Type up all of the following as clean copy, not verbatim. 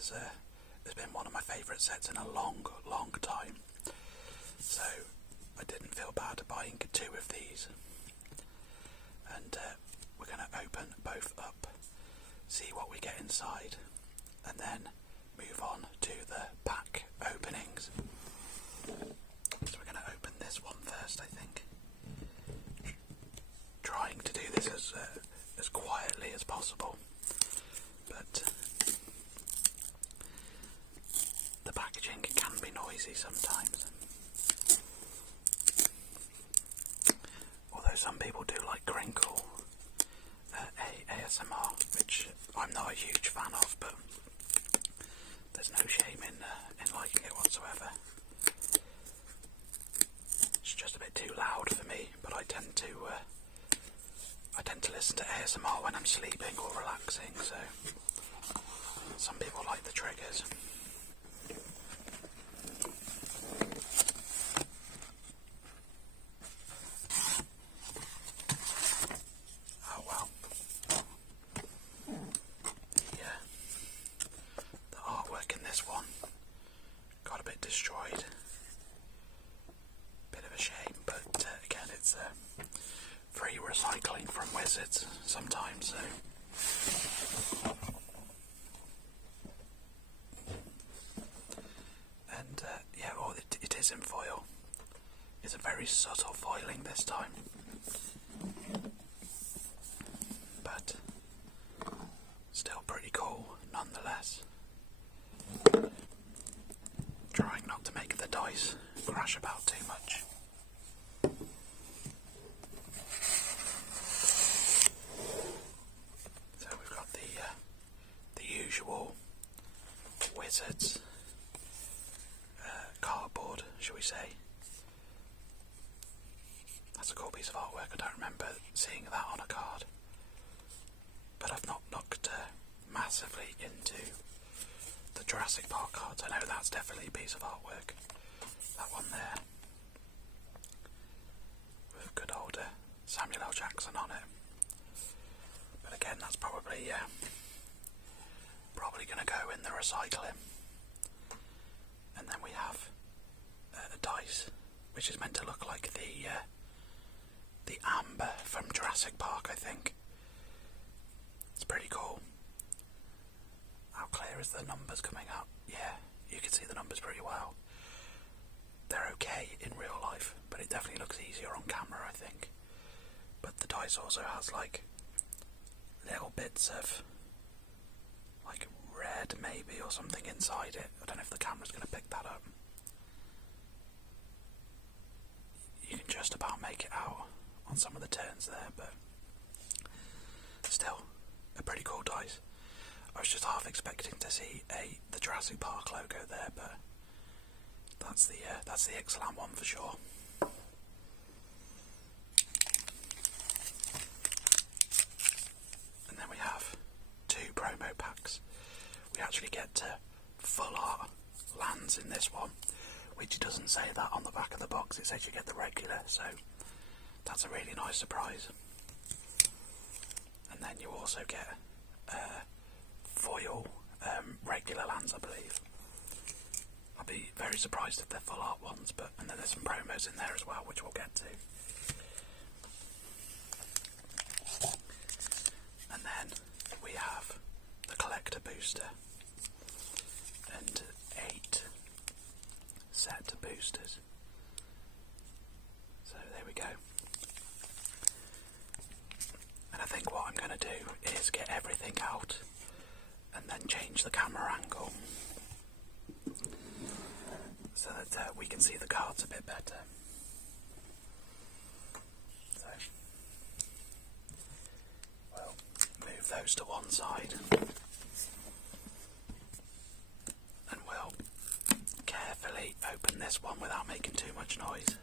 has been one of my favourite sets in a long time. So I didn't feel bad buying 2 of these. And we're going to open both up, see what we get inside, and then move on to the pack openings. So we're going to open this one first, I think. Trying to do this as quietly as possible, but the packaging can be noisy sometimes. Although some people do like crinkle ASMR, which I'm not a huge fan of, but there's no shame in liking it whatsoever. It's just a bit too loud for me, but I tend to listen to ASMR when I'm sleeping or relaxing, so some people like the triggers. Oh well. The artwork in this one got a bit destroyed. Bit of a shame, but again, it's free recycling from Wizards sometimes, so. And yeah, well, it is in foil. It's a very subtle foiling this time, but still pretty cool nonetheless. Trying not to make the dice crash about too much. So we've got the usual Wizards cardboard, shall we say. That's a cool piece of artwork. I don't remember seeing that on a card, but I've not looked massively into the Jurassic Park cards. I know that's definitely a piece of artwork. That one there, with good old Samuel L. Jackson on it. But again, that's probably going to go in the recycling. And then we have a dice, which is meant to look like the amber from Jurassic Park, I think. It's pretty cool. How clear is the numbers coming up? Yeah, you can see the numbers pretty well. They're okay in real life, but it definitely looks easier on camera, I think. But the dice also has like little bits of like red maybe or something inside it. I don't know if the camera's going to pick that up. You can just about make it out on some of the turns there, but still a pretty cool dice. I was just half expecting to see the Jurassic Park logo there, but that's the Ixalan one for sure. And then we have 2 promo packs. We actually get full art lands in this one, which doesn't say that on the back of the box. It says you get the regular, so that's a really nice surprise. And then you also get foil regular lands, I believe. I'll be very surprised if they're full art ones, and then there's some promos in there as well, which we'll get to. And then we have the collector booster and 8 set boosters. So there we go. And I think what I'm going to do is get everything out and then change the camera angle so that we can see the cards a bit better. So we'll move those to one side and we'll carefully open this one without making too much noise.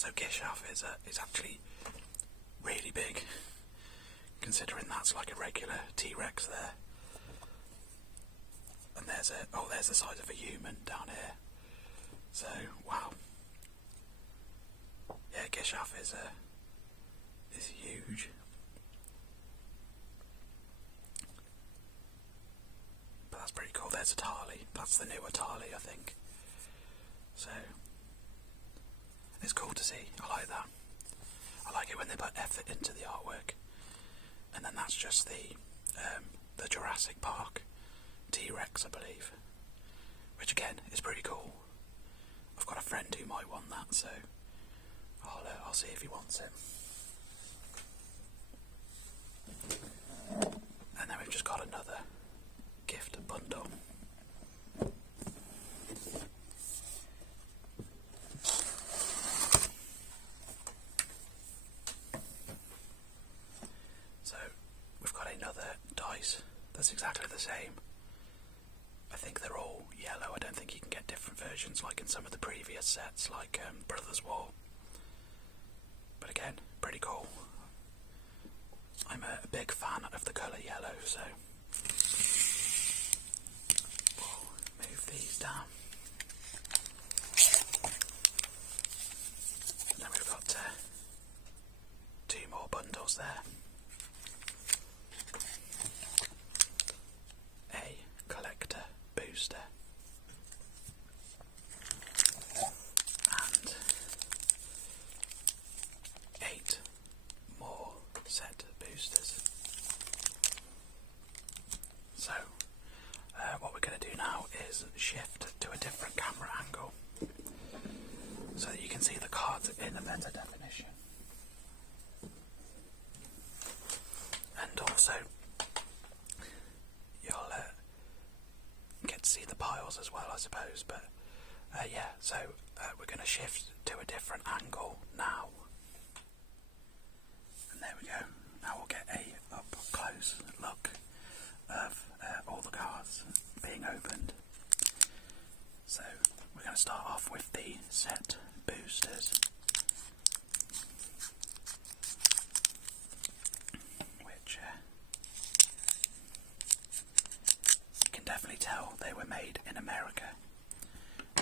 So Gishath is actually really big, considering that's like a regular T-Rex there. And there's the size of a human down here. So wow. Yeah, Gishath is huge. But that's pretty cool. There's a Tarly. That's the newer Tarly, I think. So it's cool to see. I like that. I like it when they put effort into the artwork. And then that's just the Jurassic Park T-Rex, I believe. Which again is pretty cool. I've got a friend who might want that, so I'll see if he wants it. And then we've just got another gift bundle. So we've got another dice that's exactly the same. I think they're all yellow. I don't think you can get different versions like in some of the previous sets, like Brothers War. But again, pretty cool. I'm a big fan of the colour yellow, so we'll move these down. And then we've got 2 more bundles there. A collector booster. And 8 more set boosters. So, what we're going to do now is shift to a different camera angle so that you can see the cards in a better definition. And also, you'll get to see the piles as well, I suppose. But yeah, so we're going to shift to a different angle now. And there we go. Now we'll get a up close look of all the cards being opened. So we're going to start off with the set boosters, which you can definitely tell they were made in America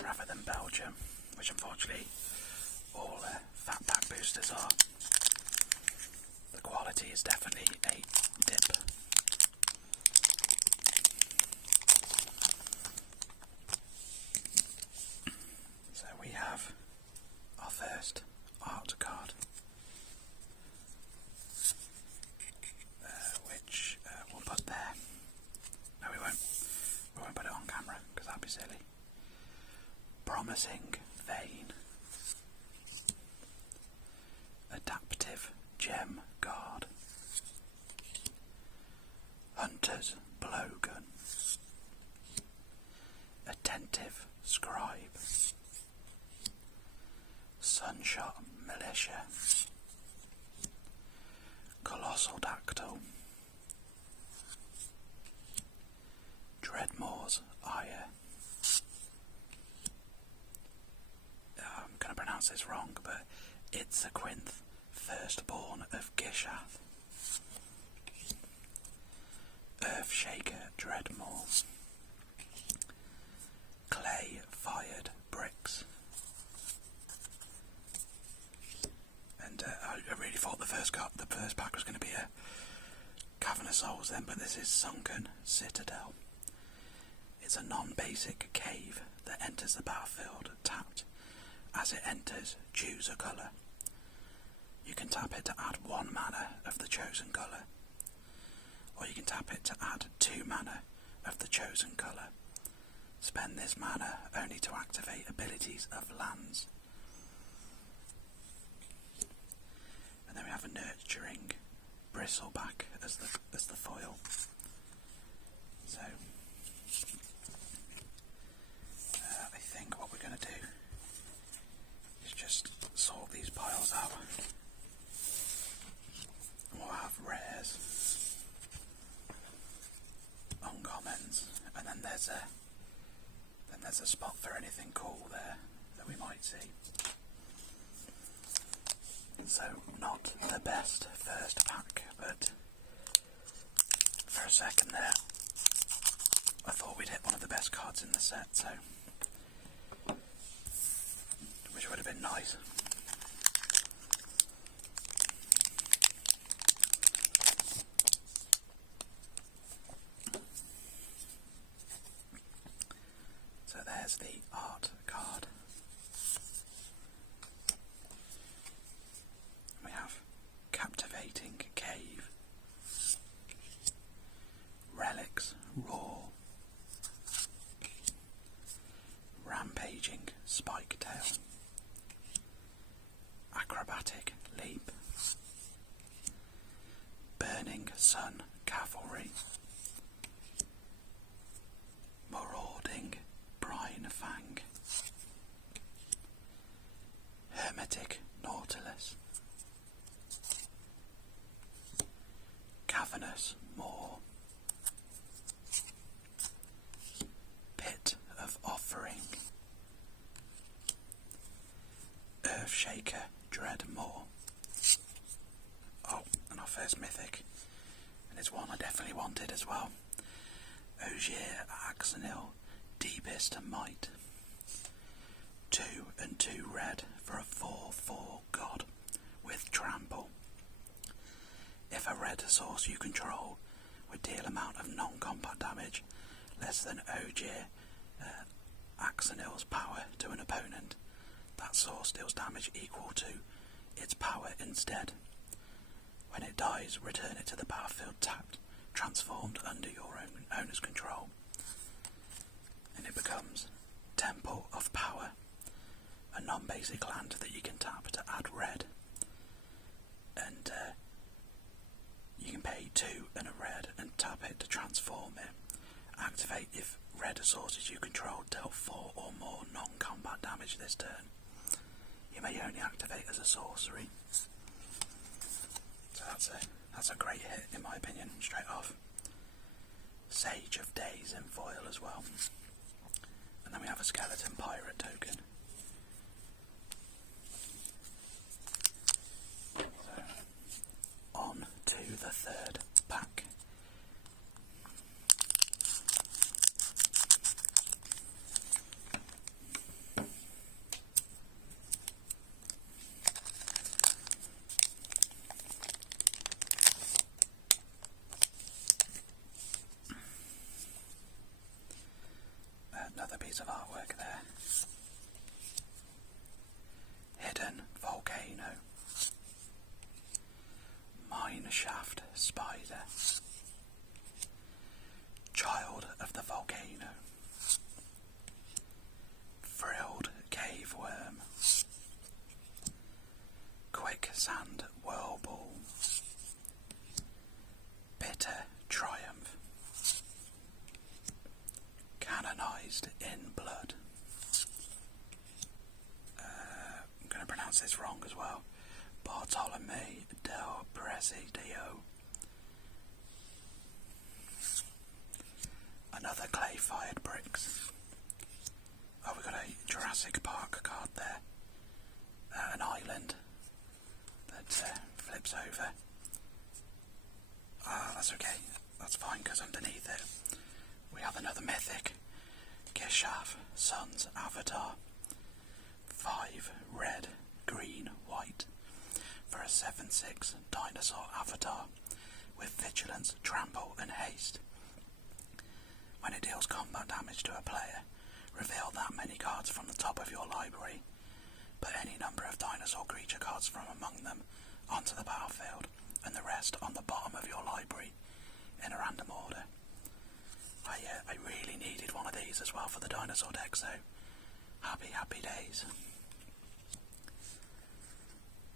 rather than Belgium, which unfortunately all fat pack boosters are. The quality is definitely a dip. So we have our first art card, which we'll put there. No, we won't. We won't put it on camera because that'd be silly. Promising Vein. Adaptive Gem Guard. Hunter's Blowgun. Attentive Scribe. Sunshot Militia. Colossal Dactyl. Dreadmore's Ire. I'm going to pronounce this wrong, but it's a Quinth, firstborn of Gishath. Earthshaker Dreadmore. Clay-fired bricks. And I really thought the first pack was going to be a Cavern of Souls then, but this is Sunken Citadel. It's a non-basic cave that enters the battlefield tapped. As it enters, choose a colour. You can tap it to add 1 mana of the chosen colour, or you can tap it to add 2 mana of the chosen colour. Spend this mana only to activate abilities of lands. And then we have a Nurturing Bristleback as the foil. So I think what we're going to do is just sort these piles out. We'll have rares, uncommons, and then there's a spot for anything cool there that we might see. So, not the best first pack, but for a second there, I thought we'd hit one of the best cards in the set, so which would have been nice. So there's the art card. We have Captivating Cave, Relics Roar, Rampaging Spiketail, Acrobatic Leap, Burning Sun Cavalry, Marauding Brine Fang, Hermetic Nautilus, Cavernous Maw, Pit of Offering, Earthshaker Dreadmaw. Oh, and our first mythic, and it's one I definitely wanted as well. Ogier Axonil, Deepest Might. 2 and 2 red for a 4/4 god with Trample. If a red source you control would deal amount of non-combat damage less than Ogier Axonil's power to an opponent, that source deals damage equal to its power instead. When it dies, return it to the battlefield tapped, transformed under your own owner's control. And it becomes Temple of Power, a non-basic land that you can tap to add red. And you can pay 2 and a red and tap it to transform it. Activate if red sources you control dealt 4 or more non-combat damage this turn. You may only activate as a sorcery. So that's a great hit in my opinion, straight off. Sage of Days in foil as well. And then we have a Skeleton Pirate token. So, on to the third pack. Another piece of artwork there. Hidden Volcano, Mineshaft Spider, Child of the Volcano, Frilled Cave Worm, Quicksand Whirlpool, Bitter Triumph, Canonized in Blood. I'm going to pronounce this wrong as well. Bartolome del Presidio. Another clay-fired bricks. Oh, we've got a Jurassic Park card there. An island that flips over. That's okay. That's fine because underneath it we have another mythic. Geshav, Sun's Avatar. 5 red, green, white for a 7/6 dinosaur avatar with vigilance, trample and haste. When it deals combat damage to a player, reveal that many cards from the top of your library. Put any number of dinosaur creature cards from among them onto the battlefield and the rest on the bottom of your library in a random order. I really needed one of these as well for the dinosaur deck, so happy days.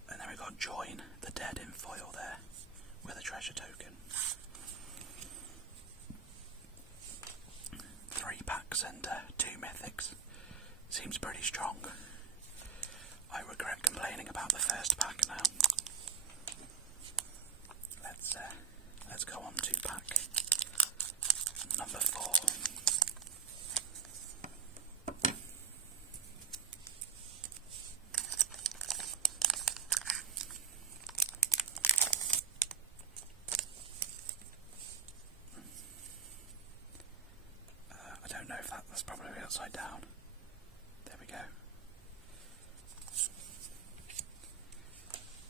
And then we got Join the Dead in foil there with a treasure token. 3 packs and 2 mythics. Seems pretty strong. I regret complaining about the first pack now. Let's go on to pack number 4. upside down. There we go.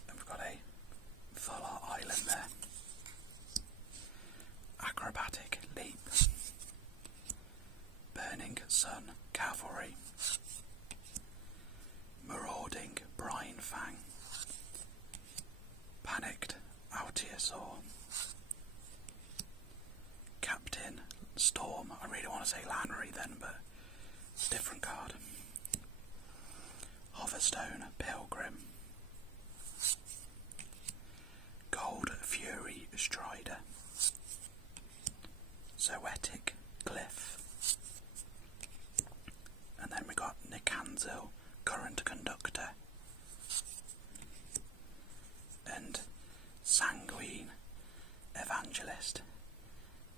And we've got a full art island there. Acrobatic leap. Burning sun cavalry. Marauding brine fang. Panicked Altiasaur. Captain Storm. I really want to say Lannery then, but it's a different card. Hoverstone Pilgrim. Gold Fury Strider. Zoetic Glyph. And then we got Nikanzil Current Conductor. And Sanguine Evangelist.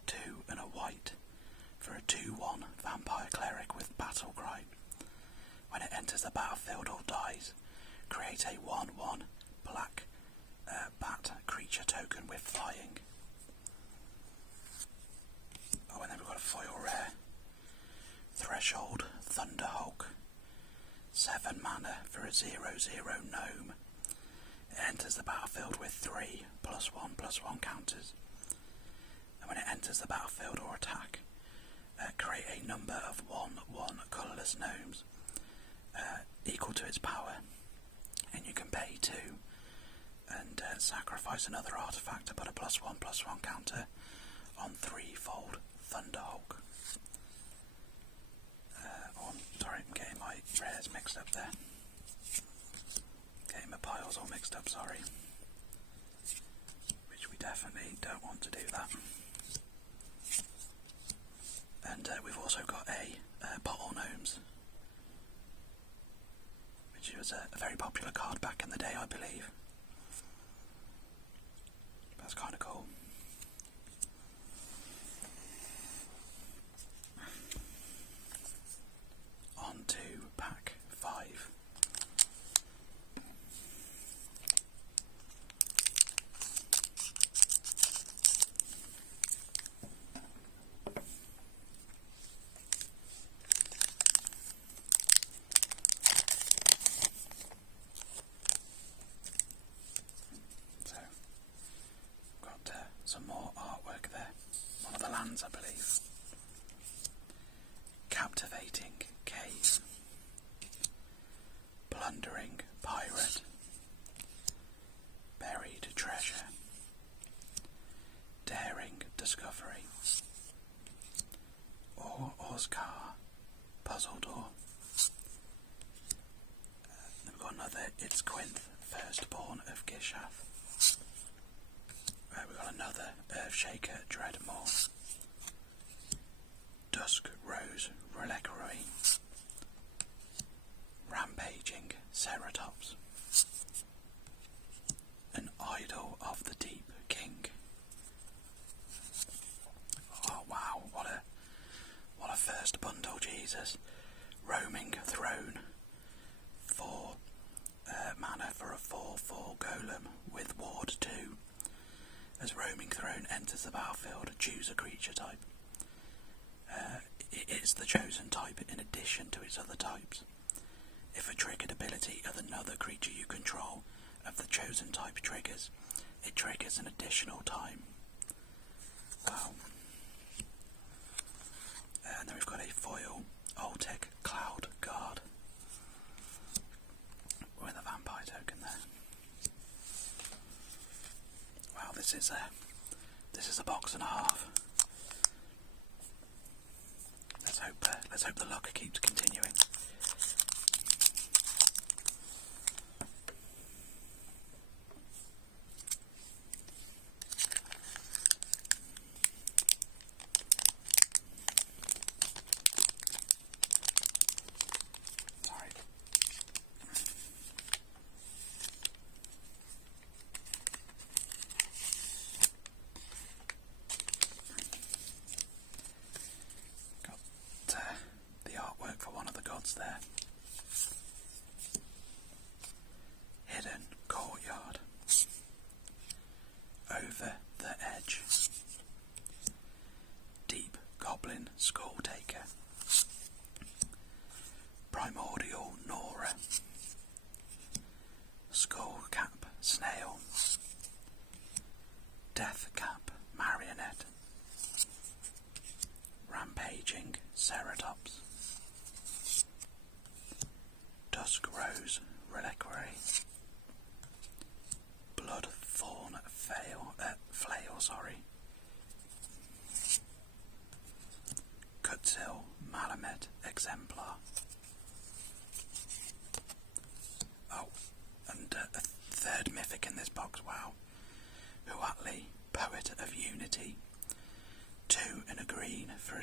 2 and a white for a 2/1 vampire cleric with battle cry. When it enters the battlefield or dies, create a 1/1 black bat creature token with flying. Oh, and then we've got a foil rare. Threshold Thunderhulk. 7 mana for a 0/0 gnome. It enters the battlefield with 3 +1/+1 counters. And when it enters the battlefield or attack, create a number of 1/1 colourless gnomes equal to its power. And you can pay 2 and sacrifice another artifact to put a +1/+1 counter on 3-fold Thunderhulk. Sorry, I'm getting my rares mixed up there. Getting my piles all mixed up, sorry. Which we definitely don't want to do that. And we've also got a Bottle Gnomes, which was a very popular card back in the day, I believe. That's kind of cool. On to pack 5. Some more artwork there. One of the lands, I believe. Captivating Cave. Plundering Pirate. Buried Treasure. Daring Discovery. Oscar Puzzle Door. Then we've got another It's Quinth, Firstborn of Gishath. We've got another Earthshaker Dreadmore. Dusk Rose Reliquary. Rampaging Ceratops. An Idol of the Deep King. Oh wow, what a first bundle, Jesus. Roaming Throne. 4 mana for a 4/4 golem with ward 2. As Roaming Throne enters the battlefield, choose a creature type. It is the chosen type in addition to its other types. If a triggered ability of another creature you control of the chosen type triggers, it triggers an additional time. Wow. And then we've got a foil Oltec Cloud Guard with a vampire token there. Wow, this is a box and a half. Let's hope the luck keeps continuing. Sorry. There. Hidden Courtyard. Over the Edge. Deep Goblin Skull Taker.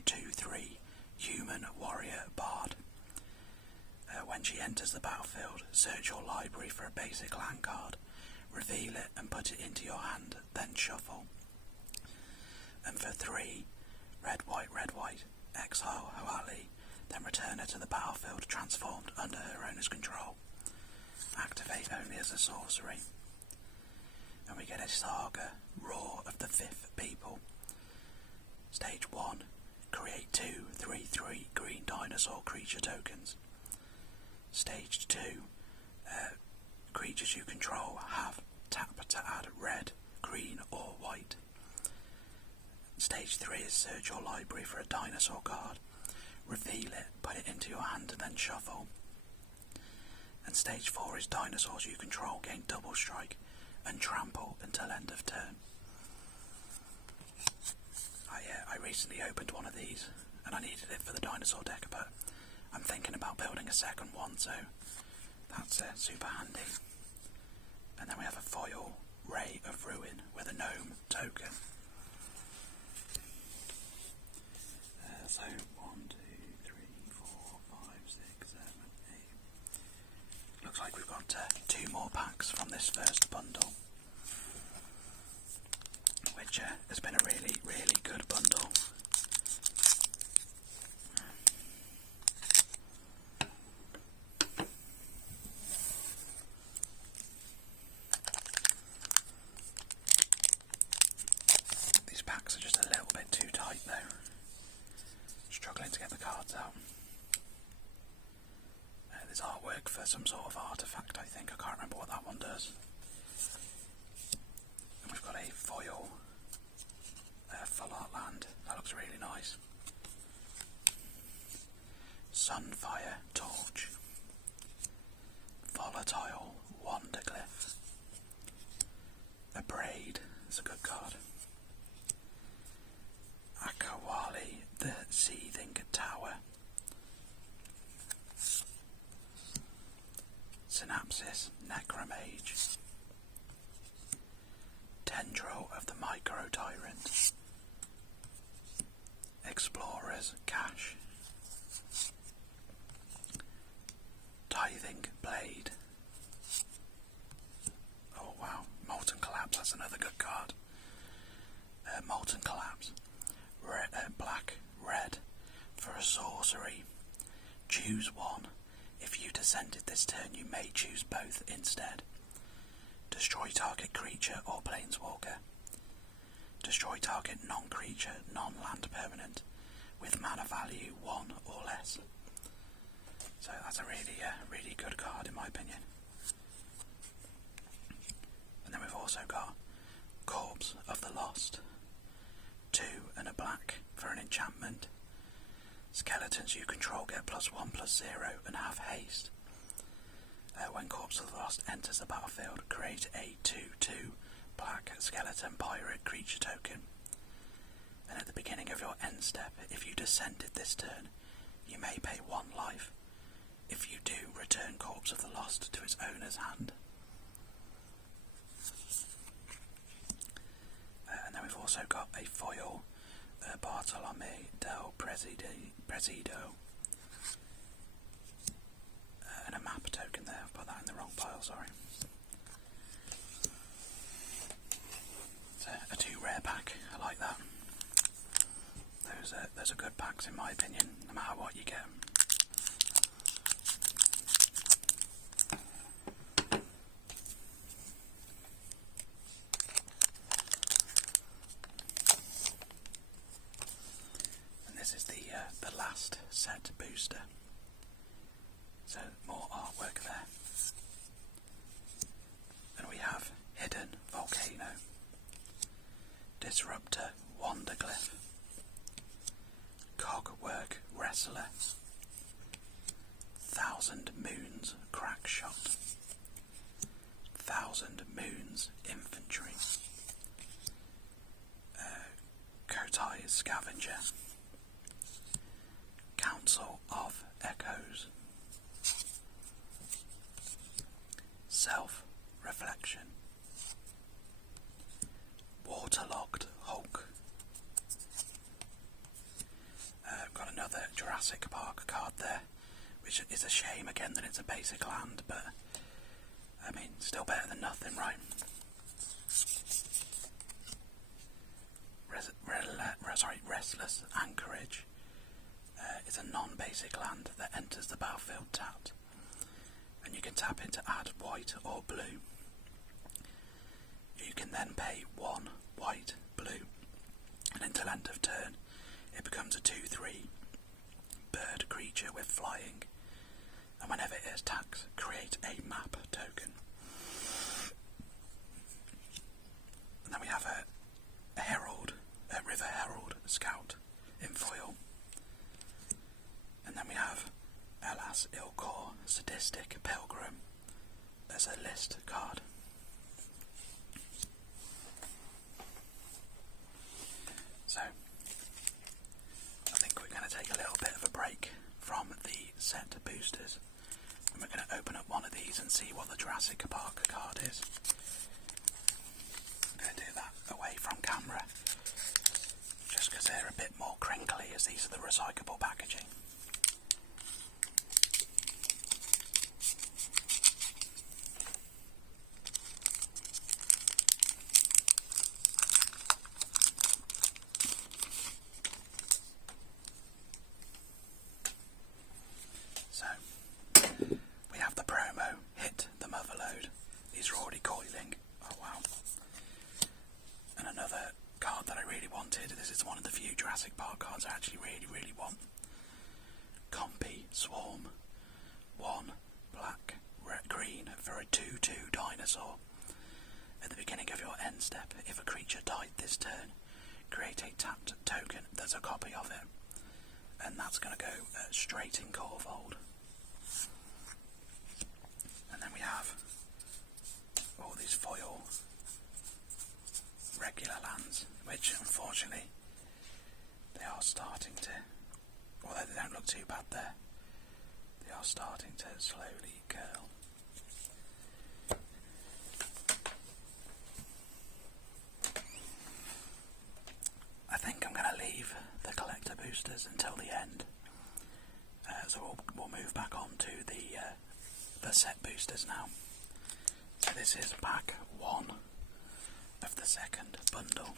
a 2/3 human warrior bard. When she enters the battlefield, search your library for a basic land card, reveal it and put it into your hand, then shuffle. And for 3, red, white, exile Hoali, then return her to the battlefield transformed under her owner's control. Activate only as a sorcery. And we get a saga, Roar of the Fifth People. Stage 1, create 2 3/3 green dinosaur creature tokens. Stage 2, creatures you control have tap to add red, green or white. Stage 3 is search your library for a dinosaur card, reveal it, put it into your hand and then shuffle. And stage 4 is dinosaurs you control gain double strike and trample until end of turn. I recently opened one of these and I needed it for the dinosaur deck, but I'm thinking about building a second one, so that's super handy. And then we have a foil Ray of Ruin with a gnome token. So 1, 2, 3, 4, 5, 6, 7, 8. Looks like we've got 2 more packs from this first bundle, which has been a really, really good bundle. These packs are just a little bit too tight though. Struggling to get the cards out. There's artwork for some sort of artifact, I think. I can't remember what that one does. And we've got a foil full art land. That looks really nice. Sunfire Torch. Volatile Wanderglyph. A Braid is a good card. Akawali the Seething Tower. Synapsis Necromage. Tendril of the Micro Tyrant. Explorer's Cache. Tithing Blade. Oh wow, Molten Collapse, that's another good card. Molten Collapse. Black, red, for a sorcery. Choose one. If you descended this turn, you may choose both instead. Destroy target creature or planeswalker. Destroy target non-creature, non-land permanent with mana value 1 or less. So that's a really good card in my opinion. And then we've also got Corpse of the Lost. 2 and a black for an enchantment. Skeletons you control get +1/+0 and have haste. When Corpse of the Lost enters the battlefield, create a 2/2 black skeleton pirate creature token. And at the beginning of your end step, if you descended this turn, you may pay 1 life. If you do, return Corpse of the Lost to its owner's hand. And then we've also got a foil Bartolome del Presidio. And a map token there. I've put that in the wrong pile, sorry. It's a 2 rare pack. I like that. Those are good packs in my opinion, no matter what you get. And this is the last set booster. So more artwork there. And we have Hidden Volcano. Disruptor Wanderglyph. Cogwork Wrestler. 1,000 Moons Crackshot. 1,000 Moons Infantry. Kotai Scavenger. Council of Echoes. Self-Reflection. Waterlogged Hulk. Jurassic Park card there, which is a shame again that it's a basic land, but I mean, still better than nothing, right? Restless Anchorage is a non-basic land that enters the battlefield tapped, and you can tap it to add white or blue. You can then pay 1 white, blue, and until end of turn it becomes a 2/3 bird creature with flying, and whenever it attacks, create a map token. And then we have a River Herald Scout in foil. And then we have Elas Ilkor Sadistic Pilgrim as a list card. So, I think we're going to take a little bit of a break from the set boosters, and we're going to open up one of these and see what the Jurassic Park card is. I'm going to do that away from camera, just because they're a bit more crinkly, as these are the recyclable packaging. So, we have the promo, Hit the Motherload. These are already coiling. Oh wow. And another card that I really wanted. This is one of the few Jurassic Park cards I actually really want. Compy Swarm. 1 black, green for a 2/2 dinosaur. At the beginning of your end step, if a creature died this turn, create a tapped token that's a copy of it. And that's going to go straight in Corvold. And then we have all these foil regular lands, which unfortunately they are starting to, although they don't look too bad there, they are starting to slowly curl. I think I'm going to leave the collector boosters until the end, so we'll move back on to the set boosters now. So this is pack 1 of the second bundle.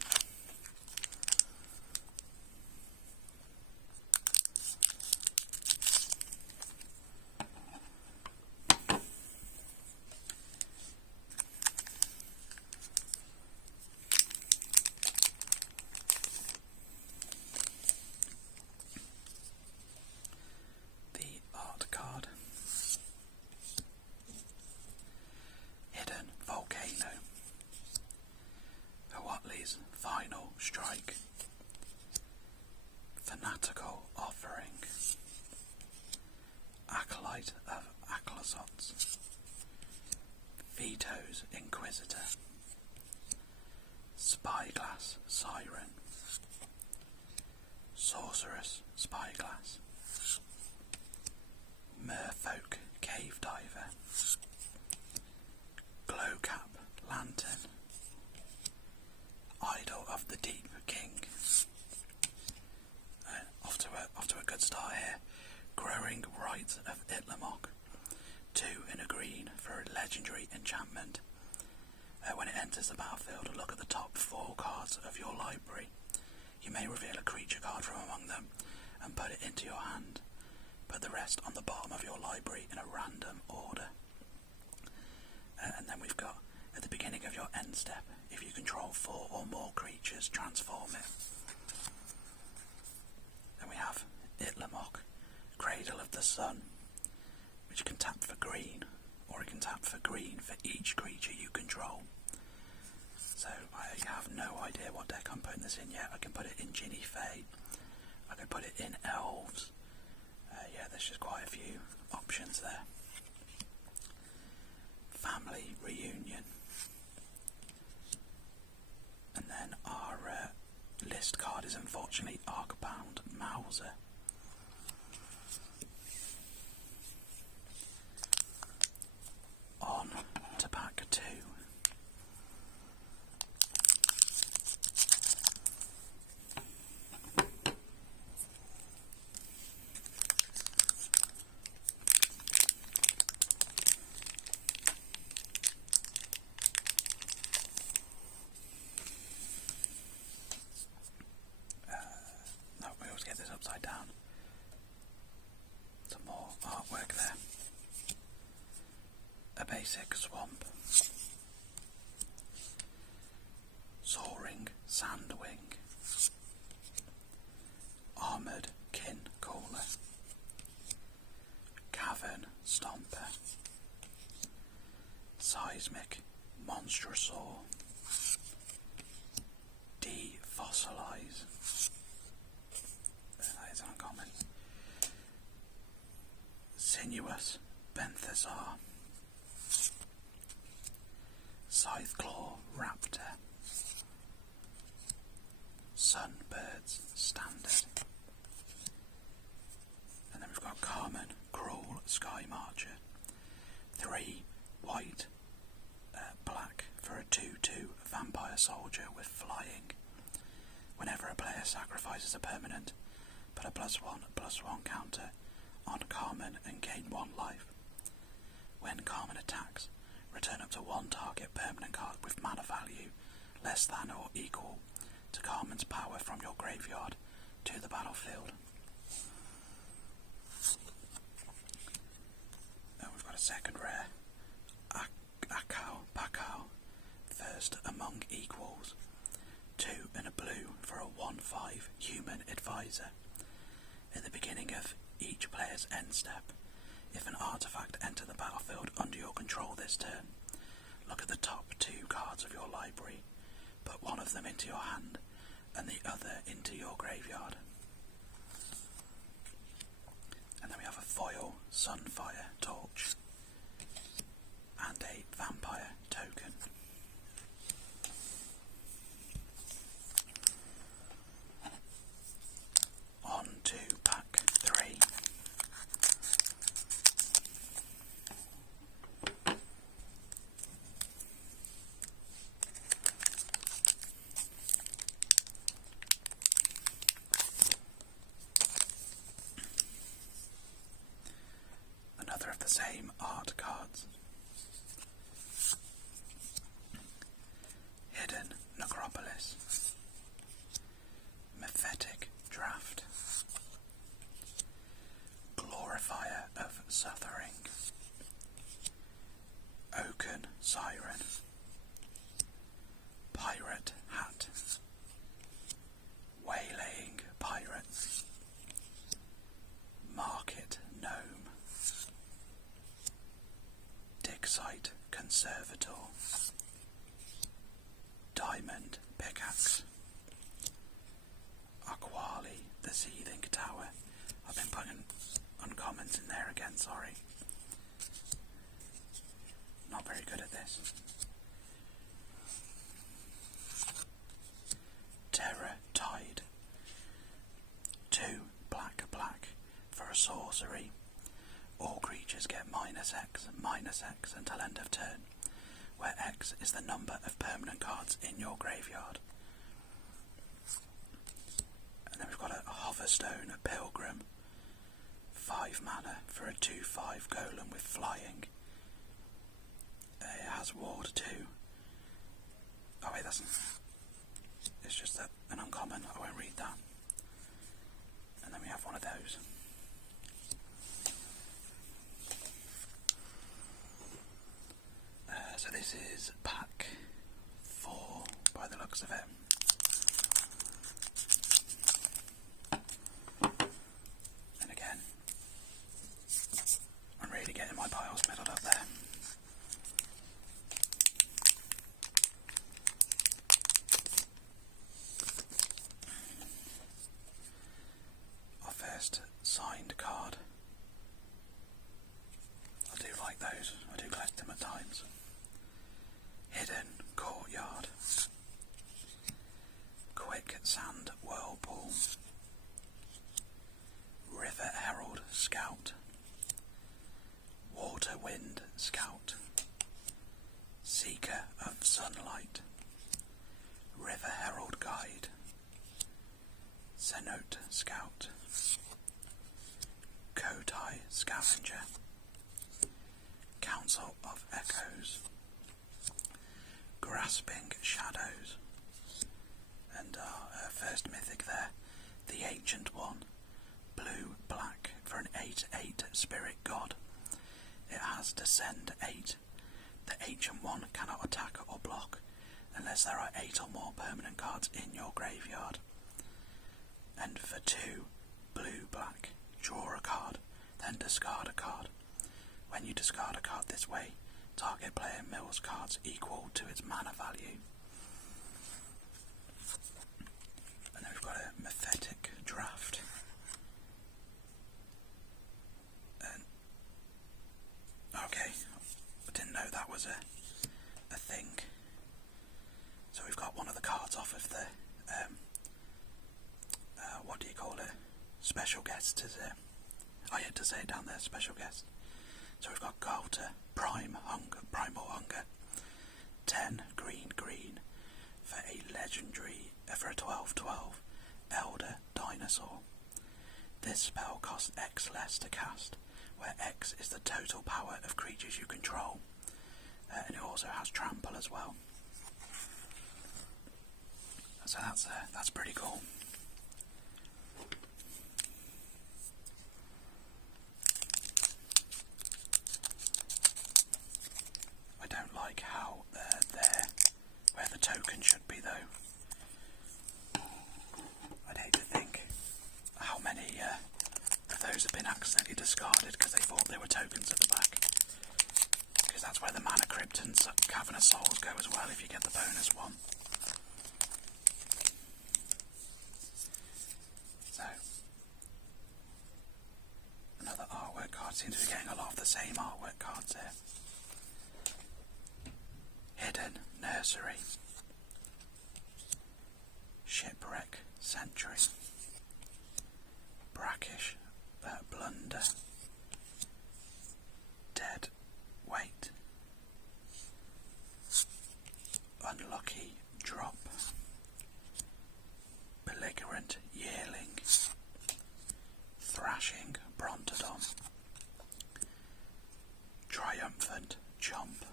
The art card. Hidden Volcano. Watley's Final Strike. Fanatical Offering. Acolyte of Aclosots. Veto's Inquisitor. Spyglass Siren. Sorceress Spyglass. Merfolk Cave Diver. Glowcap Lantern. Idol of the Deep King. Off to a good start here. Growing Rite of Itlamok. 2 in a green for a legendary enchantment. When it enters the battlefield, look at the top 4 cards of your library. You may reveal a creature card from among them and put it into your hand. Put the rest on the bottom of your library in a random order. And then we've got, at the beginning of your end step, if you control 4 or more creatures, transform it. Then we have Itlamok, Cradle of the Sun, which can tap for green, or it can tap for green for each creature you control. So I have no idea what deck I'm putting this in yet. I can put it in Ginny Fae, I can put it in Elves. Yeah, there's just quite a few options there. Family Reunion. And then our list card is unfortunately Arcbound Mauser. On to pack 2. basic swamp. Soaring Sandwing. Armoured Kin Caller. Cavern Stomper. Seismic Monstrosaur. Defossilize. That is uncommon. Sinuous Benthazar. Scytheclaw Raptor. Sunbirds Standard. And then we've got Carmen Cruel Sky Marcher. 3 white, black for a 2/2 vampire soldier with flying. Whenever a player sacrifices a permanent, put a +1/+1 counter on Carmen and gain 1 life. When Carmen attacks, return up to 1 target permanent card with mana value less than or equal to Carmen's power from your graveyard to the battlefield. And we've got a second rare, Pakao, first among equals, 2 and a blue for a 1/5 human advisor. At the beginning of each player's end step, if an artifact enters the battlefield under your control this turn, look at the top 2 cards of your library, put one of them into your hand and the other into your graveyard. And then we have a foil Sunfire Torch and a vampire token. On to pack 3. Another of the same art cards. Hidden Necropolis. Mephetic Draft. Glorifier of Suffering. Oaken Siren. Pirate Hat. Waylaying Pirates. Market Gnome. Digsite Conservator. Diamond Pickaxe. Aquali the Seething Tower. I've been putting uncommons in there again, sorry. Not very good at this. Terror Tide. 2 black for a sorcery. All creatures get -X until end of turn, where X is the number of permanent cards in your graveyard. And then we've got a Hoverstone Pilgrim. 5 mana for a 2/5 golem with flying. It has ward 2. Oh wait, it's just an uncommon, I won't read that. And then we have one of those. So this is pack 4 by the looks of it. And again, I'm really getting my piles middled up there. Our first signed card. I do like those, I do collect them at times. Hidden Courtyard. Quicksand Whirlpool. River Herald Scout. Waterwind Scout. Seeker of Sunlight. River Herald Guide. Cenote Scout. Kotai Scavenger. Council of Echoes. Grasping Shadows. And our first mythic there, the Ancient One. Blue-black for an 8/8 Spirit God. It has Descend 8. Ancient 1 cannot attack or block unless there are 8 or more permanent cards in your graveyard. And for 2 blue-black, draw a card, then discard a card. When you discard a card this way, target player mills cards equal to its mana value. And then we've got a Mephetic Draft. Okay, I didn't know that was a thing. So we've got one of the cards off of the, what do you call it? Special guest, is it? I had to say it down there, special guest. So we've got Galter, Primal Hunger, 10 green for a legendary, for a 12/12 Elder Dinosaur. This spell costs X less to cast, where X is the total power of creatures you control, and it also has Trample as well. So that's pretty cool. I don't like how they're where the token should be though. I'd hate to think how many of those have been accidentally discarded because they thought they were tokens at the back. Because that's where the Mana Crypt and Cavern of Souls go as well if you get the bonus one. So, another artwork card. Seems to be getting a lot of the same artwork cards here. Hidden Nursery, Shipwreck Sentry, Brackish Blunder, Dead Weight, Unlucky Drop, Belligerent Yearling, Thrashing Brontodon, Triumphant Chomp,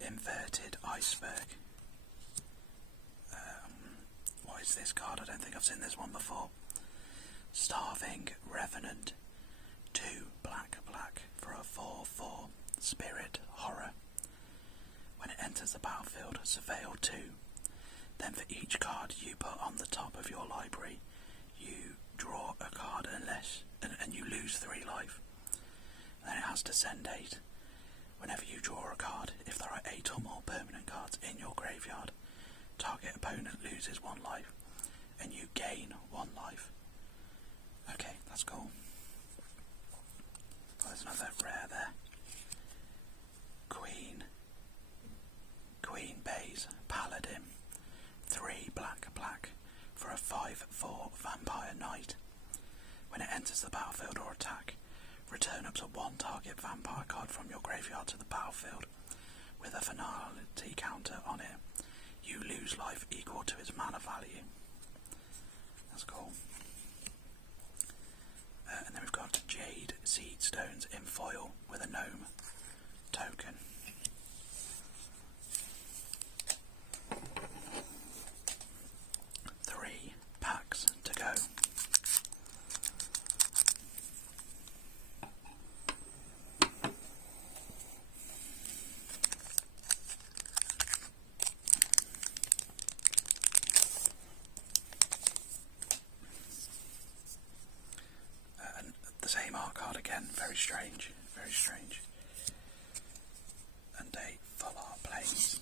Inverted Iceberg. What is this card? I don't think I've seen this one before. Starving Revenant, 2 black for a 4/4 Spirit Horror. When it enters the battlefield, surveil 2. Then for each card you put on the top of your library, you draw a card and you lose 3 life. And then it has to send 8. Whenever you draw a card, if there are 8 or more permanent cards in your graveyard, target opponent loses 1 life, and you gain 1 life. Okay, that's cool. Oh, there's another rare there. Queen Bay's Paladin, 3 black for a 5/4 Vampire Knight. When it enters the battlefield or attack, return up to 1 target vampire card from your graveyard to the battlefield with a finality counter on it. You lose life equal to its mana value. That's cool. And then we've got Jade Seed Stones in foil with a gnome token. Three packs to go. Same art card again, very strange, very strange. And a full art planes.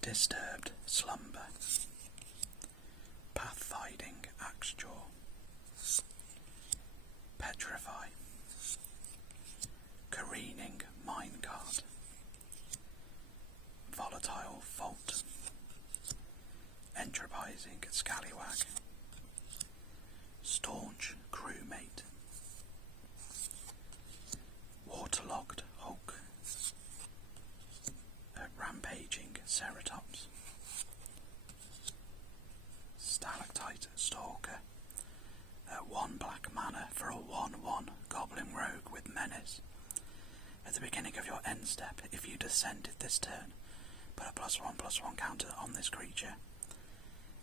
Disturbed Slumber, Pathfinding Axejaw, Petrify, Careening Minecart, Volatile Fault, Entropizing Scallywag, Staunch Crewmate, Waterlogged Hulk, Rampaging Ceratops, Stalactite Stalker, 1 black mana for a 1/1 Goblin Rogue with Menace. At the beginning of your end step, if you descended this turn, put a +1/+1 counter on this creature,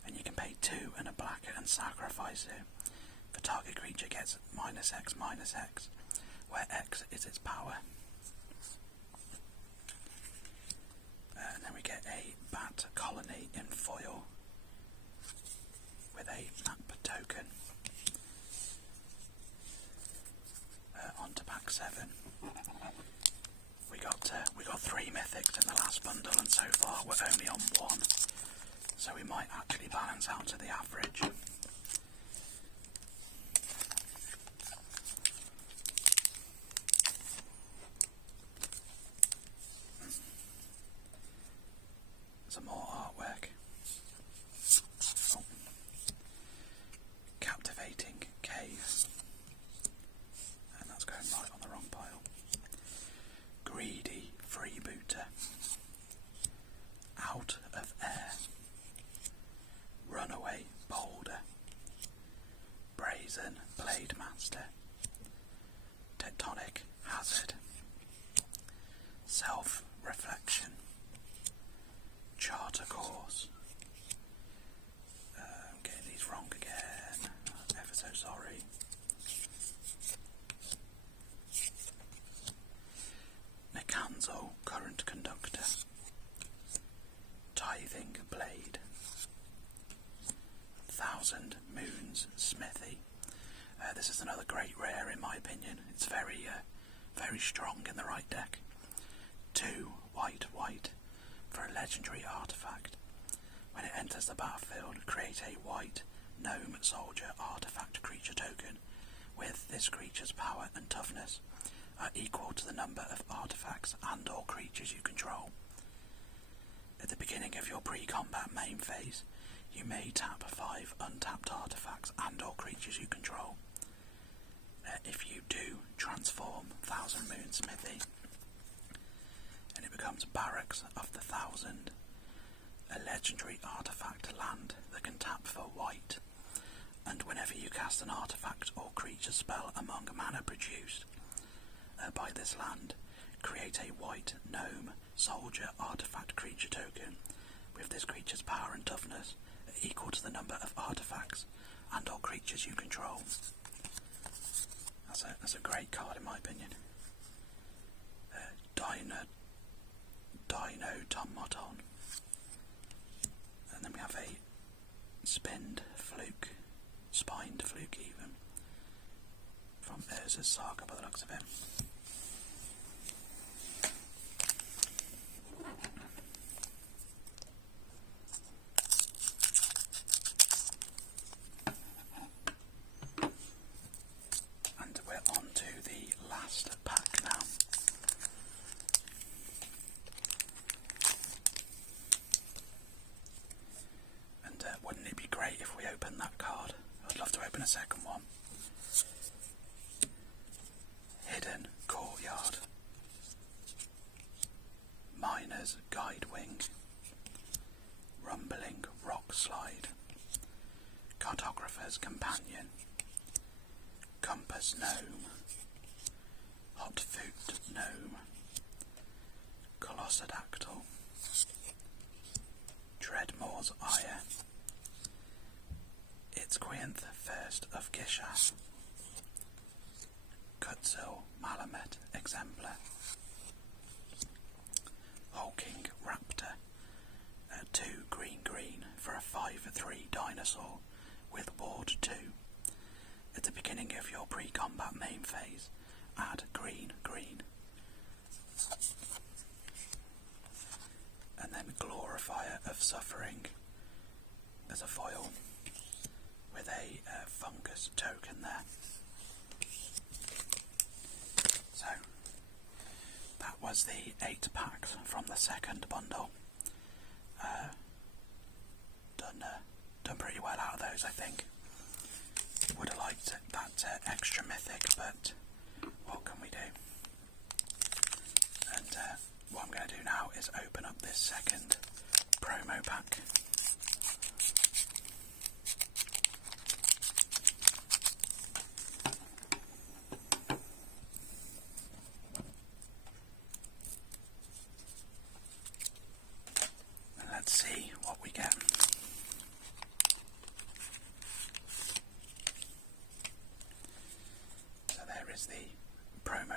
and you can pay 2 and a black and sacrifice it. The target creature gets -X/-X. where X is its power. And then we get a bat colony in foil with a map token. On to pack 7. We got 3 mythics in the last bundle, and so far we're only on 1, so we might actually balance out to the average. Some more artwork. Oh. Captivating Cave. And that's going right on the wrong pile. Greedy Freebooter. Out of Air. Runaway Boulder. Brazen Blade Master. Tectonic Hazard. Self-Reflection. Charter Course. I'm getting these wrong again. I'm ever so sorry. Nikanzo Current Conductor. Tithing Blade. 1,000 Moons Smithy. This is another great rare in my opinion. It's very strong in the right deck. 2 white for a legendary artifact. When it enters the battlefield, create a white gnome soldier artifact creature token with this creature's power and toughness are equal to the number of artifacts and or creatures you control. At the beginning of your pre-combat main phase, you may tap 5 untapped artifacts and or creatures you control. If you do, transform 1,000 Moon Smithy, and it becomes Barracks of the 1,000, a legendary artifact land that can tap for white, and whenever you cast an artifact or creature spell among mana produced by this land, create a white gnome soldier artifact creature token with this creature's power and toughness equal to the number of artifacts and or creatures you control. That's a great card in my opinion. Dino Tomaton. And then we have a spined fluke, spined fluke even, from Urza's Saga by the looks of it. And we're on to the last pack now. And wouldn't it be great if we opened that card? I'd love to open a second one. Hidden Courtyard. Miner's Guidewing. Rumbling Rock Slide. Cartographer's Companion. Compass Gnome. Hotfoot Gnome. Colossodactyl. Dreadmore's Ire. Itzquinth First of Gishath. Kutzil Malamet Exemplar. Hulking Raptor. 2 green for a 5/3 dinosaur with Ward 2. At the beginning of your pre-combat main phase, add green. And then Glorifier of Suffering as a foil with a fungus token there. So that was the 8 packs from the second bundle. Done pretty well out of those, I think. Would have liked that extra mythic, but what can we do? And what I'm going to do now is open up this second promo pack. And let's see what we get. So there is the promo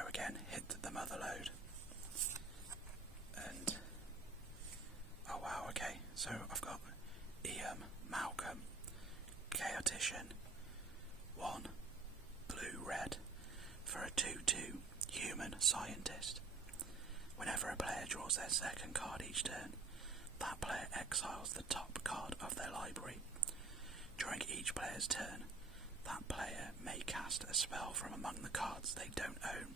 player's turn, that player may cast a spell from among the cards they don't own,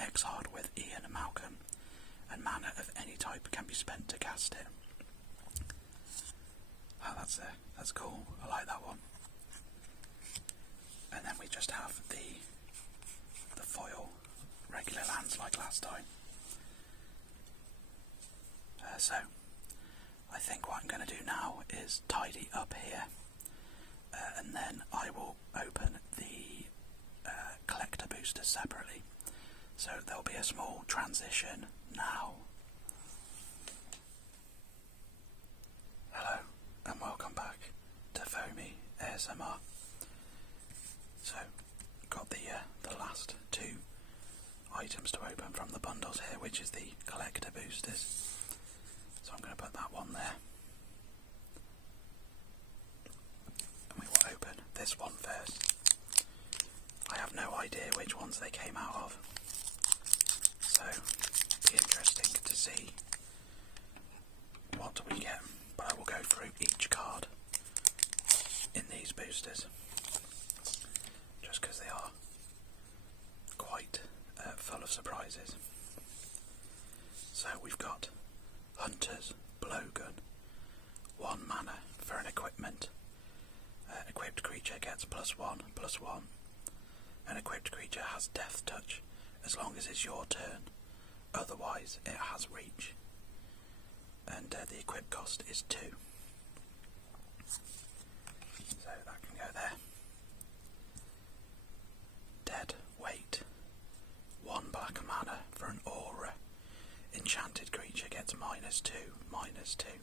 exiled with Ian and Malcolm, and mana of any type can be spent to cast it. Oh, that's cool. I like that one. And then we just have the foil regular lands like last time. So I think what I'm going to do now is tidy up here, and then I will open the collector boosters separately. So there'll be a small transition now. Hello and welcome back to Foamy ASMR. So got the last two items to open from the bundles here, which is the collector boosters. So I'm going to put that one there. And we will open this one first. I have no idea which ones they came out of. So it'll be interesting to see what we get. But I will go through each card in these boosters, just because they are quite full of surprises. So we've got Hunter's Blowgun, 1 mana for an equipment. Equipped creature gets +1/+1. An equipped creature has Death Touch as long as it's your turn, otherwise it has Reach. And the equip cost is 2. So that can go there. Dead Weight, 1 black mana for an aura. Enchanted creature gets -2/-2.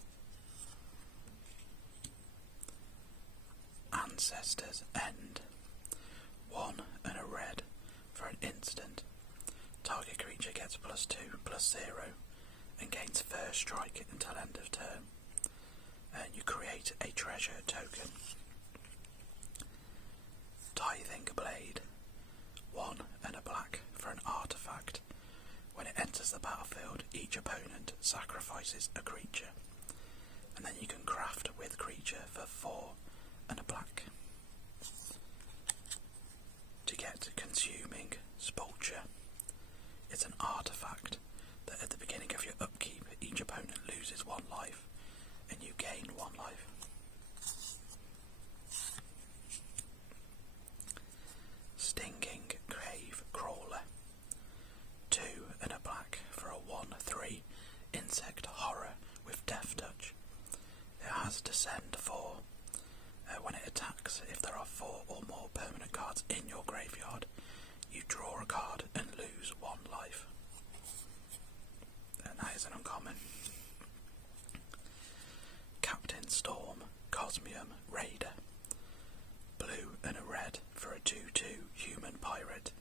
Ancestor's End, 1 and a red for an instant. Target creature gets +2/+0 and gains first strike until end of turn. And you create a treasure token. Tithing Blade, 1 and a black for an artifact. When it enters the battlefield, each opponent sacrifices a creature, and then you can craft with creature for 4 and a black. To get Consuming Spulture, it's an artifact that at the beginning of your upkeep, each opponent loses 1 life, and you gain 1 life. Stinging Cave Crawler, 2 and a black for a 1/3 insect horror with Death Touch. It has Descend 4. When it attacks, if there are 4 or more permanent cards in your graveyard, you draw a card and lose 1 life. And that is an uncommon. Captain Storm, Cosmium Raider, 2 and a red for a 2/2 human pirate.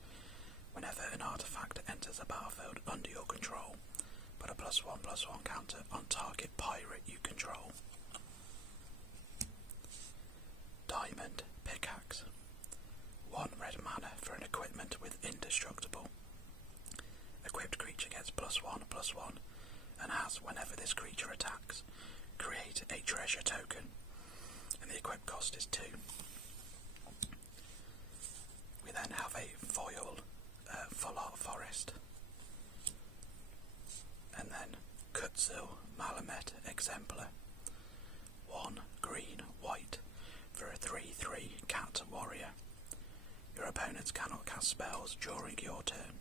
Whenever an artifact enters a battlefield under your control, put a +1/+1 counter on target pirate you control. Diamond Pickaxe, 1 red mana for an equipment with Indestructible. Equipped creature gets +1/+1 and has, whenever this creature attacks, create a treasure token, and the equip cost is 2. We then have a foil Full Art Forest, and then Kutzil Malamet Exemplar, 1 green/white for a 3/3 cat warrior. Your opponents cannot cast spells during your turn,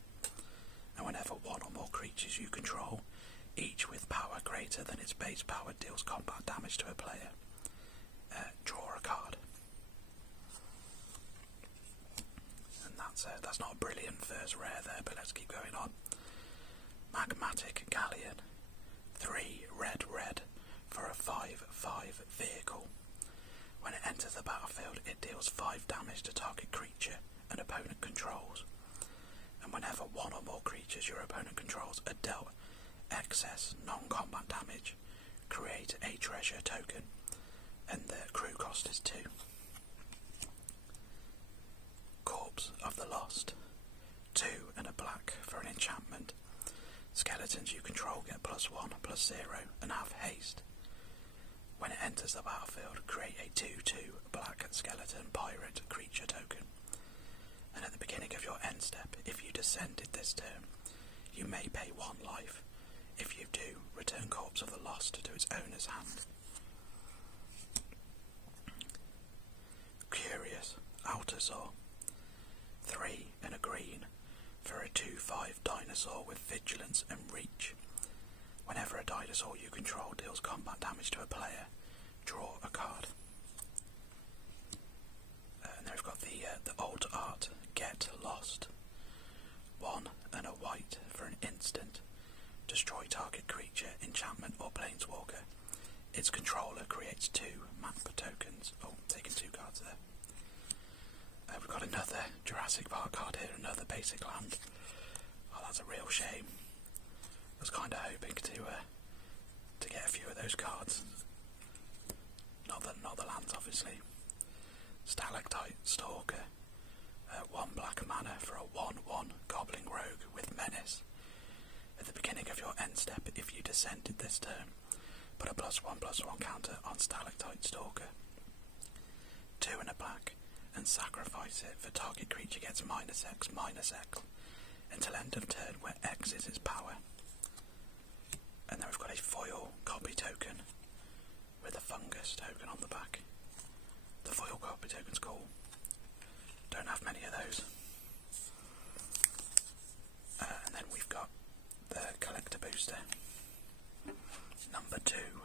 and whenever 1 or more creatures you control, each with power greater than its base power, deals combat damage to a player, draw a card. And that's not a brilliant first rare there, but let's keep going on. Magmatic Galleon, 3 red for a 5/5 vehicle. When it enters the battlefield, it deals 5 damage to target creature an opponent controls, and whenever 1 or more creatures your opponent controls are dealt excess non-combat damage, create a treasure token, and the crew cost is 2. Corpse of the Lost, 2 and a black for an enchantment. Skeletons you control get +1/+0 and have haste. When it enters the battlefield, create a 2/2 black skeleton pirate creature token. And at the beginning of your end step, if you descended this turn, you may pay 1 life. If you do, return Corpse of the Lost to its owner's hand. Curious Altasaur. 3 and a green for a 2/5 dinosaur with vigilance and reach. Whenever a dinosaur you control deals combat damage to a player, draw a card. And then we've got the old art, Get Lost. 1 and a white for an instant. Destroy target creature, enchantment or planeswalker. Its controller creates 2 map tokens. Oh, taking 2 cards there. We've got another Jurassic Park card here, another basic land. Oh, that's a real shame. I was kind of hoping to get a few of those cards. Not the lands, obviously. Stalactite Stalker. 1 black mana for a 1/1 Goblin Rogue with Menace. At the beginning of your end step, if you descended this turn, put a +1/+1 counter on Stalactite Stalker. 2 and a black, and sacrifice it for target creature gets -X/-X until end of turn, where X is its power. And then we've got a foil copy token with a fungus token on the back. The foil copy token's cool. Don't have many of those. And then we've got the collector booster. Number 2.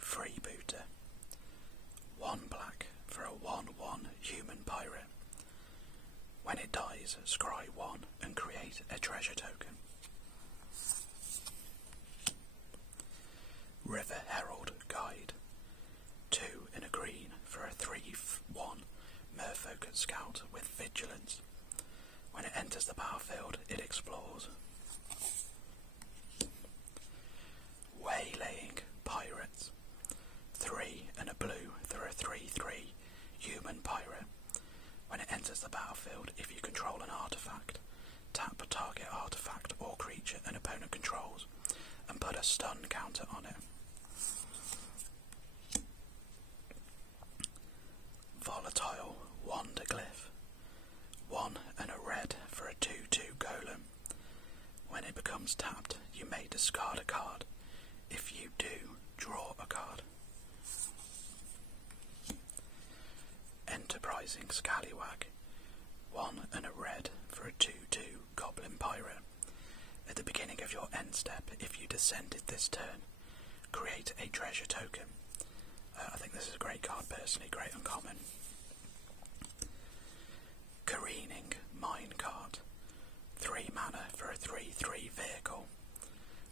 Freebooter. 1 black for a 1/1 human pirate. When it dies, scry 1 and create a treasure token. River Herald Guide. 2 in a green for a 3/1 Merfolk Scout with Vigilance. When it enters the battlefield, it explores. Waylaying Pirates. 3 and a blue for a 3/3 human pirate. When it enters the battlefield, if you control an artifact, tap a target artifact or creature an opponent controls and put a stun counter on it. Volatile Wanderglyph. 1 and a red for a 2/2 golem. When it becomes tapped, you may discard a card. If you do, draw a card. Enterprising Scallywag. 1 and a red for a 2/2 Goblin Pirate. At the beginning of your end step, if you descended this turn, create a treasure token. I think this is a great card personally, great uncommon. Careening Minecart. 3 mana for a 3/3 vehicle.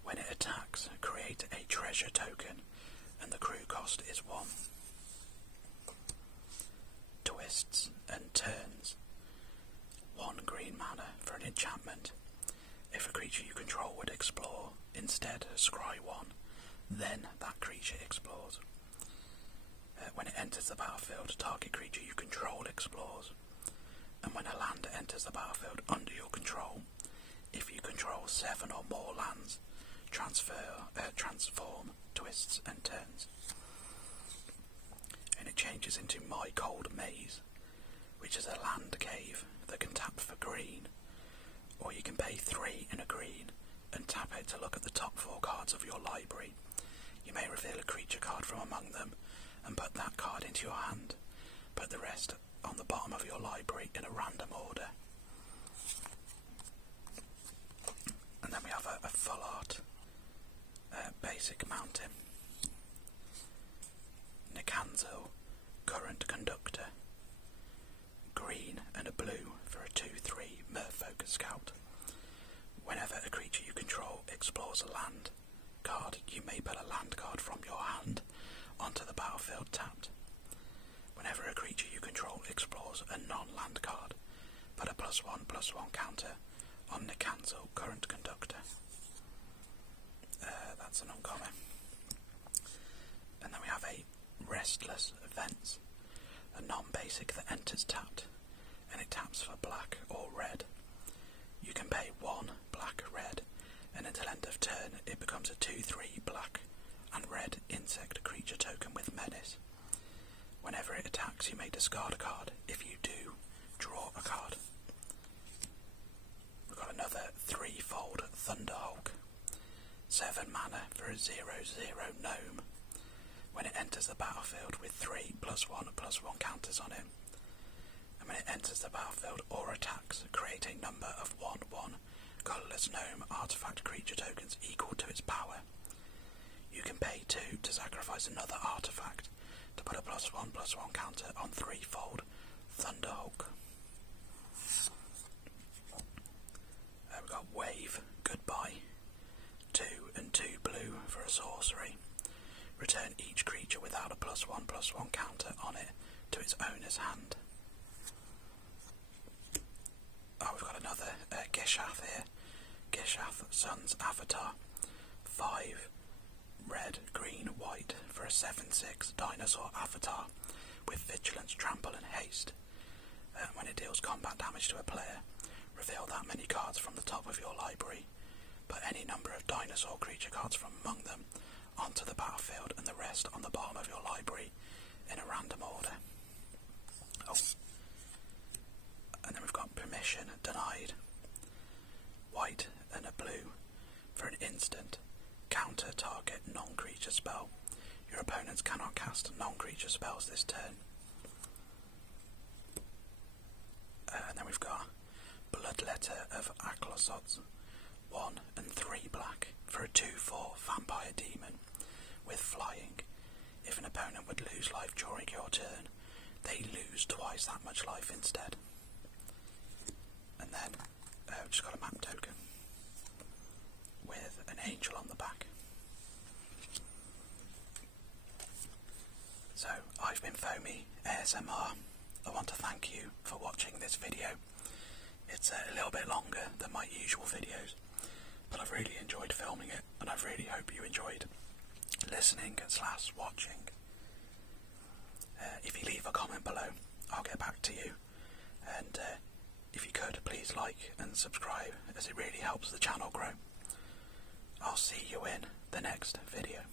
When it attacks, create a treasure token, and the crew cost is 1. Twists and Turns. 1 green mana for an enchantment. If a creature you control would explore, instead scry 1, then that creature explores. When it enters the battlefield, target creature you control explores. And when a land enters the battlefield under your control, if you control 7 or more lands, transform, twists and turns. And it changes into My Cold Maze, which is a land cave that can tap for green, or you can pay 3 in a green and tap it to look at the top 4 cards of your library. You may reveal a creature card from among them and put that card into your hand. Put the rest on the bottom of your library in a random order. And then we have a full art basic mountain. Nikanzo, Current Conductor. Green and a blue for a 2/3 Merfolk Scout. Whenever a creature you control explores a land card, you may put a land card from your hand onto the battlefield tapped. Whenever a creature you control explores a non-land card, Put a +1/+1 counter on the cancel current conductor. That's an uncommon. And then we have a Restless Events, a non-basic that enters tapped, and it taps for black or red. You can pay 1 black red, and until end of turn it becomes a 2/3 black and red insect creature token with menace. Whenever it attacks, you may discard a card. If you do, draw a card. We've got another 3-fold Thunderhulk. 7 mana for a 0/0 gnome. When it enters the battlefield with 3 +1/+1 counters on it, and when it enters the battlefield or attacks, create a number of 1/1 colourless gnome artifact creature tokens equal to its power. You can pay 2 to sacrifice another artifact to put a +1/+1 counter on 3-fold Thunderhulk. We've got Wave Goodbye. 2 and 2 blue for a sorcery. Return each creature without a +1/+1 counter on it to its owner's hand. Oh, we've got another Gishath here. Gishath, Sun's Avatar. 5 red, green, white for a 7/6 dinosaur avatar with vigilance, trample and haste. When it deals combat damage to a player, reveal that many cards from the top of your library. Put any number of dinosaur creature cards from among them onto the battlefield and the rest on the bottom of your library in a random order. Oh. And then we've got Permission Denied. White and a blue for an instant. Counter target non-creature spell. Your opponents cannot cast non-creature spells this turn. And then we've got Bloodletter of Aklosots. 1 and 3 black for a 2/4 vampire demon with flying. If an opponent would lose life during your turn, they lose twice that much life instead. And then we've just got a map token with an angel on the back. So, I've been Foamy ASMR. I want to thank you for watching this video. It's a little bit longer than my usual videos, but I've really enjoyed filming it, and I really hope you enjoyed listening/watching. If you leave a comment below, I'll get back to you, and if you could, please like and subscribe, as it really helps the channel grow. I'll see you in the next video.